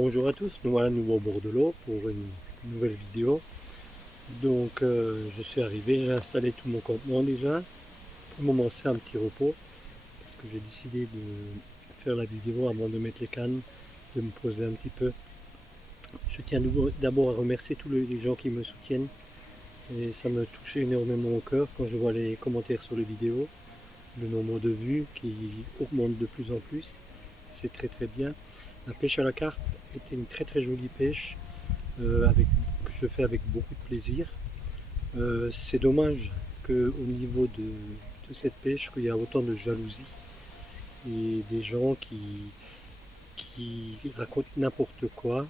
Bonjour à tous, nous voilà à nouveau au bord de l'eau pour une nouvelle vidéo. Donc je suis arrivé, j'ai installé tout mon campement déjà. Pour le moment c'est un petit repos parce que j'ai décidé de faire la vidéo avant de mettre les cannes, de me poser un petit peu. Je tiens d'abord à remercier tous les gens qui me soutiennent et ça me touche énormément au cœur quand je vois les commentaires sur les vidéos, le nombre de vues qui augmente de plus en plus, c'est très très bien. La pêche à la carpe était une très très jolie pêche que je fais avec beaucoup de plaisir. C'est dommage qu'au niveau de cette pêche, qu'il y a autant de jalousie et des gens qui racontent n'importe quoi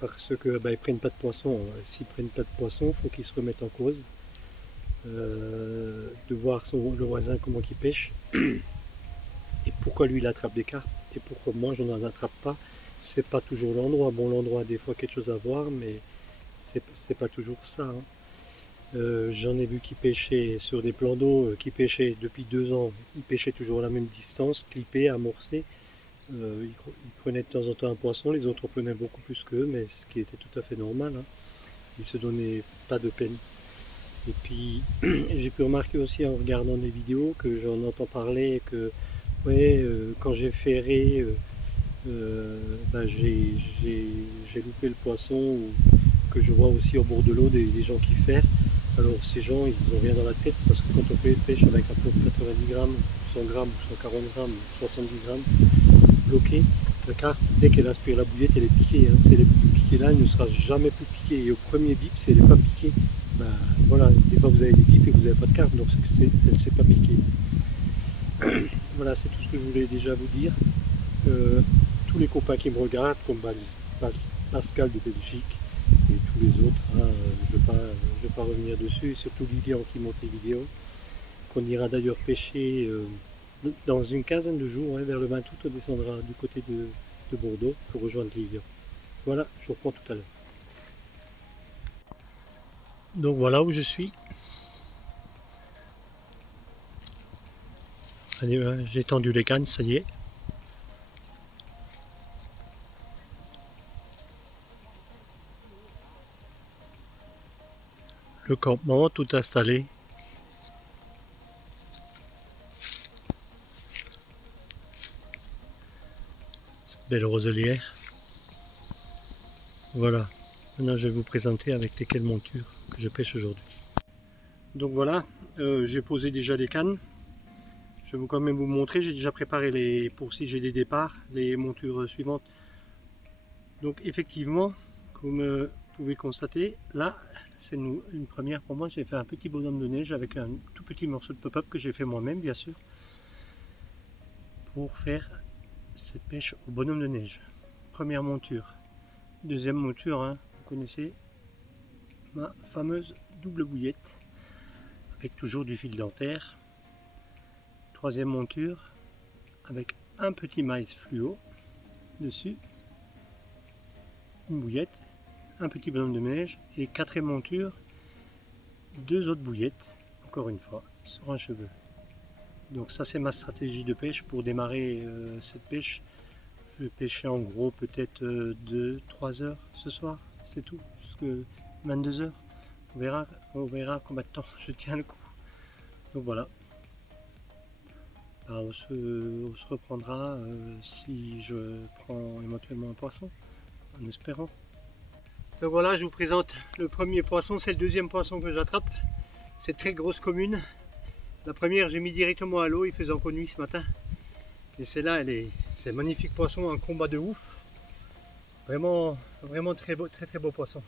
parce que ils prennent pas de poisson. S'ils prennent pas de poisson, il faut qu'ils se remettent en cause. De voir le voisin comment il pêche et pourquoi lui il attrape des carpes et pourquoi moi je n'en attrape pas. C'est pas toujours l'endroit. Bon, l'endroit a des fois quelque chose à voir, mais c'est pas toujours ça, hein. J'en ai vu qui pêchaient sur des plans d'eau, qui pêchaient depuis 2 ans. Ils pêchaient toujours à la même distance, clippés, amorcés. Ils prenaient de temps en temps un poisson, les autres prenaient beaucoup plus qu'eux, mais ce qui était tout à fait normal, hein. Ils se donnaient pas de peine. Et puis j'ai pu remarquer aussi en regardant des vidéos que j'en entends parler que ouais, quand j'ai ferré, j'ai loupé le poisson, ou que je vois aussi au bord de l'eau des gens qui ferrent. Alors ces gens, ils n'ont rien dans la tête parce que quand on pêche avec un plomb de 90 grammes, 100 grammes, 140 grammes, 70 grammes, bloqué, la carpe, dès qu'elle aspire la bouillette, elle est piquée, hein. Si elle est plus piquée là, elle ne sera jamais plus piquée. Et au premier bip, si elle n'est pas piquée, ben voilà, des fois vous avez des bips et vous n'avez pas de carpe, donc elle ne s'est pas piquée. Voilà, c'est tout ce que je voulais déjà vous dire. Tous les copains qui me regardent, comme Pascal de Belgique et tous les autres, hein, je ne vais pas revenir dessus, surtout Lilian qui monte les vidéos, qu'on ira d'ailleurs pêcher dans une quinzaine de jours, hein, vers le 20 août, on descendra du côté de Bordeaux pour rejoindre Lilian. Voilà, je reprends tout à l'heure. Donc voilà où je suis. Allez, j'ai tendu les cannes, ça y est. Le campement tout installé. Cette belle roselière. Voilà. Maintenant je vais vous présenter avec lesquelles montures que je pêche aujourd'hui. Donc voilà, j'ai posé déjà les cannes. Je vais quand même vous montrer, j'ai déjà préparé pour si j'ai des départs, les montures suivantes. Donc effectivement, comme vous pouvez constater, là c'est une première pour moi. J'ai fait un petit bonhomme de neige avec un tout petit morceau de pop-up que j'ai fait moi-même bien sûr, pour faire cette pêche au bonhomme de neige. Première monture. Deuxième monture, hein, vous connaissez ma fameuse double bouillette avec toujours du fil dentaire. Troisième monture avec un petit maïs fluo dessus, une bouillette, un petit bonhomme de neige, et quatrième monture, deux autres bouillettes, encore une fois, sur un cheveu. Donc ça c'est ma stratégie de pêche pour démarrer cette pêche. Je vais pêcher en gros peut-être 2-3 heures ce soir, c'est tout, jusqu'à 22 heures. On verra combien de temps je tiens le coup. Donc voilà. Alors, on se reprendra si je prends éventuellement un poisson, en espérant. Donc voilà, je vous présente le premier poisson, c'est le deuxième poisson que j'attrape. C'est très grosse commune. La première, j'ai mis directement à l'eau, il faisait encore nuit ce matin. Et celle-là, c'est un magnifique poisson, un combat de ouf. Vraiment, vraiment très beau, très très beau poisson.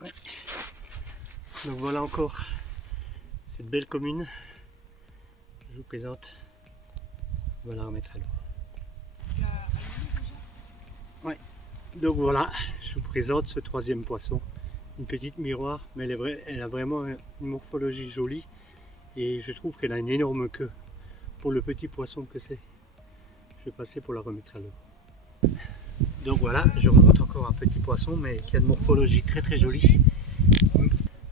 Ouais. Donc voilà encore cette belle commune. Je vous présente. On va la remettre à l'eau. Ouais. Donc voilà, je vous présente ce troisième poisson. Une petite miroir, mais elle a vraiment une morphologie jolie. Et je trouve qu'elle a une énorme queue pour le petit poisson que c'est. Je vais passer pour la remettre à l'eau. Donc voilà, je remonte encore un petit poisson, mais qui a une morphologie très très jolie.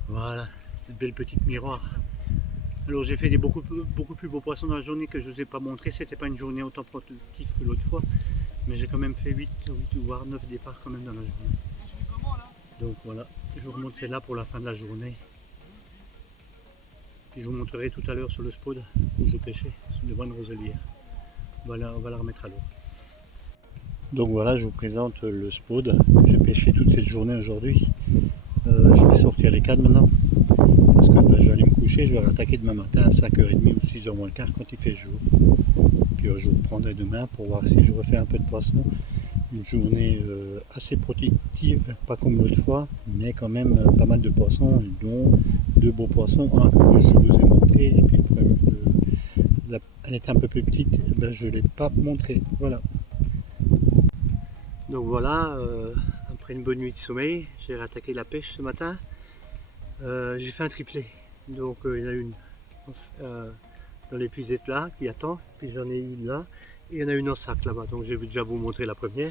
Voilà, cette belle petite miroir. Alors j'ai fait des beaucoup plus beaux poissons dans la journée que je ne vous ai pas montré. C'était pas une journée autant productive que l'autre fois. Mais j'ai quand même fait 8 voire 9 départs quand même dans la journée. Donc voilà, je vous remonte celle-là pour la fin de la journée. Puis je vous montrerai tout à l'heure sur le spot où je pêchais, sur une bonne roselière. Voilà, on va la remettre à l'eau. Donc voilà, je vous présente le spot. J'ai pêché toute cette journée aujourd'hui. Je vais sortir les cadres maintenant. Parce que je vais aller me coucher, je vais rattaquer demain matin à 5h30 ou 6h moins le quart quand il fait jour. Puis je vous reprendrai demain pour voir si je refais un peu de poisson. Une journée assez productive, pas comme l'autre fois, mais quand même pas mal de poissons, dont 2 beaux poissons, un que je vous ai montré, et puis elle était un peu plus petite, je ne l'ai pas montré. Voilà. Donc voilà, après une bonne nuit de sommeil, j'ai rattaqué la pêche ce matin. J'ai fait un triplé, donc il y en a une dans l'épuisette là qui attend, puis j'en ai une là, et il y en a une en sac là-bas, donc je vais déjà vous montrer la première.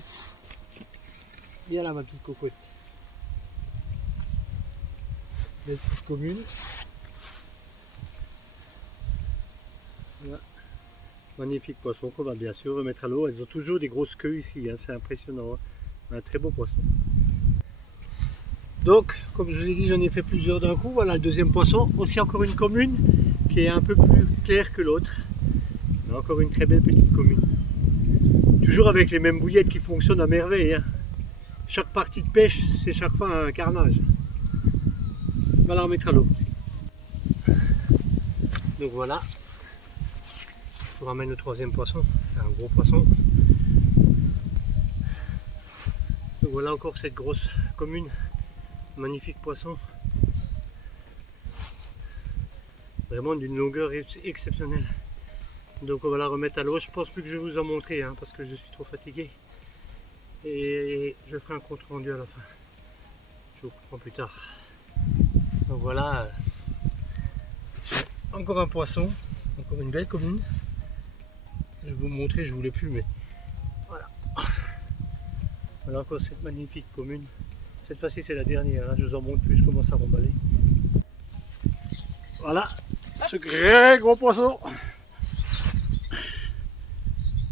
Viens là ma petite cocotte. Les petites communes. Voilà. Magnifique poisson qu'on va bien sûr remettre à l'eau. Elles ont toujours des grosses queues ici, hein. C'est impressionnant, hein. Un très beau poisson. Donc, comme je vous ai dit, j'en ai fait plusieurs d'un coup. Voilà le deuxième poisson. Aussi encore une commune qui est un peu plus claire que l'autre. Encore une très belle petite commune. Toujours avec les mêmes bouillettes qui fonctionnent à merveille, hein. Chaque partie de pêche, c'est chaque fois un carnage. On va la remettre à l'eau. Donc voilà. Je vous ramène le troisième poisson. C'est un gros poisson. Donc voilà encore cette grosse commune. Magnifique poisson, vraiment d'une longueur exceptionnelle. Donc on va la remettre à l'eau. Je pense plus que je vais vous en montrer, hein, parce que je suis trop fatigué, et je ferai un compte rendu à la fin. Je vous reprends plus tard. Donc voilà, encore un poisson, encore une belle commune. Je vais vous montrer, je ne voulais plus, mais voilà. Voilà encore cette magnifique commune. Cette fois-ci c'est la dernière, hein. Je vous en montre plus, je commence à remballer. Voilà, ce très gros poisson.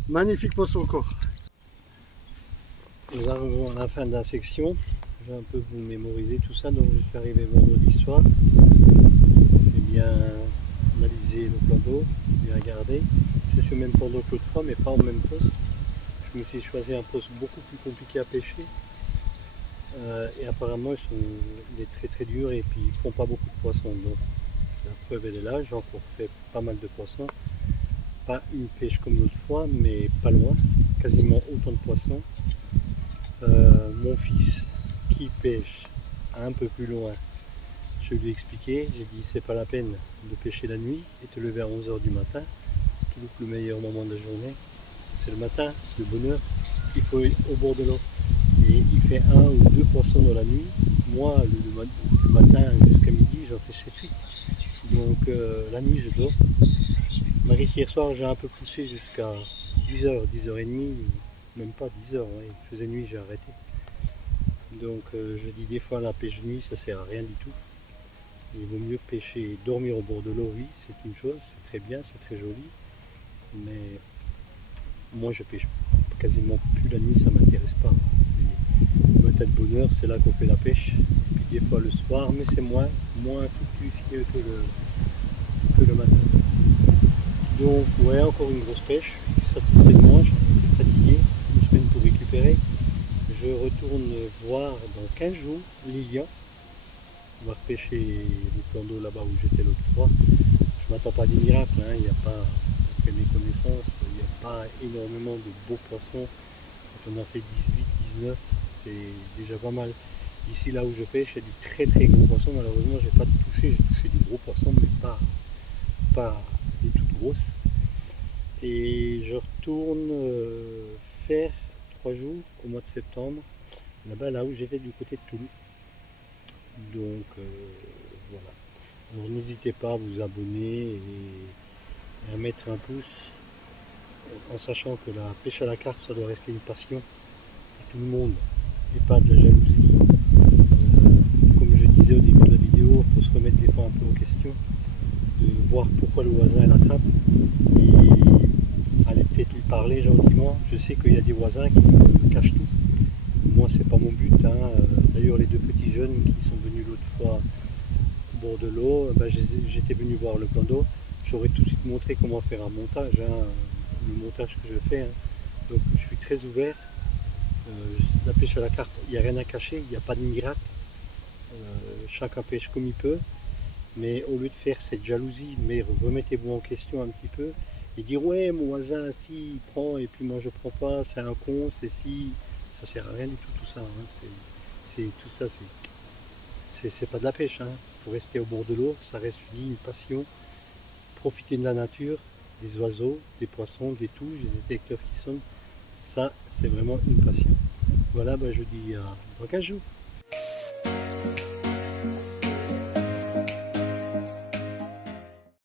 Magnifique poisson encore. Nous arrivons à la fin de la section. Je vais un peu vous mémoriser tout ça. Donc je suis arrivé vendredi soir. J'ai bien analysé le plan d'eau, bien regardé. Je suis au même plan d'eau que l'autre fois, mais pas au même poste. Je me suis choisi un poste beaucoup plus compliqué à pêcher. Et apparemment il est très dur et puis ils font pas beaucoup de poissons, donc la preuve elle est là. J'ai encore fait pas mal de poissons, pas une pêche comme l'autre fois mais pas loin, quasiment autant de poissons. Mon fils qui pêche un peu plus loin, je lui ai expliqué, j'ai dit c'est pas la peine de pêcher la nuit et te lever à 11 h du matin, toujours le meilleur moment de la journée c'est le matin, le bonheur, il faut être au bord de l'eau. Et il fait 1 ou 2 poissons dans la nuit. Moi, le matin jusqu'à midi, j'en fais 7-8. Donc la nuit, je dors. Malgré qu'hier soir, j'ai un peu poussé jusqu'à 10h, 10h30, même pas 10h. Ouais. Il faisait nuit, j'ai arrêté. Donc je dis des fois, la pêche de nuit, ça sert à rien du tout. Il vaut mieux pêcher et dormir au bord de l'eau, oui, c'est une chose, c'est très bien, c'est très joli. Mais moi, je pêche quasiment plus la nuit, ça ne m'intéresse pas. Le matin de bonheur, c'est là qu'on fait la pêche. Puis des fois le soir, mais c'est moins fructifié que le matin. Donc ouais, encore une grosse pêche, satisfait de moi, je suis fatigué, une semaine pour récupérer. Je retourne voir dans 15 jours Lilian. On va repêcher le plan d'eau là-bas où j'étais l'autre fois. Je ne m'attends pas à des miracles, hein. Il n'y a pas, après mes connaissances, il n'y a pas énormément de beaux poissons. Quand on a fait 18, 19, c'est déjà pas mal. Ici là où je pêche, il y a du très gros poisson. Malheureusement, j'ai pas touché, j'ai touché des gros poissons, mais pas des toutes grosses. Et je retourne faire 3 jours au mois de septembre, là-bas là où j'étais du côté de Toulouse. Donc voilà. Alors n'hésitez pas à vous abonner et à mettre un pouce, en sachant que la pêche à la carpe, ça doit rester une passion pour tout le monde et pas de la jalousie. Comme je disais au début de la vidéo, il faut se remettre des fois un peu en question. de voir pourquoi le voisin l'attrape et aller peut-être lui parler gentiment. Je sais qu'il y a des voisins qui me cachent tout. Moi, c'est pas mon but, hein. D'ailleurs, les deux petits jeunes qui sont venus l'autre fois au bord de l'eau, ben, j'étais venu voir le condo. J'aurais tout de suite montré comment faire un montage, hein, le montage que je fais, hein. Donc, je suis très ouvert. La pêche à la carpe, il n'y a rien à cacher, il n'y a pas de miracle. Chacun pêche comme il peut. Mais au lieu de faire cette jalousie, mais remettez-vous en question un petit peu et dire ouais, mon voisin, si, il prend et puis moi je prends pas, c'est un con, c'est si. Ça sert à rien du tout, tout ça, hein. Tout ça, c'est pas de la pêche, hein. Faut rester au bord de l'eau, ça reste une passion. Profiter de la nature, des oiseaux, des poissons, des touches, des détecteurs qui sonnent. Ça, c'est vraiment une passion. Voilà, ben, je dis à dans 15 jours.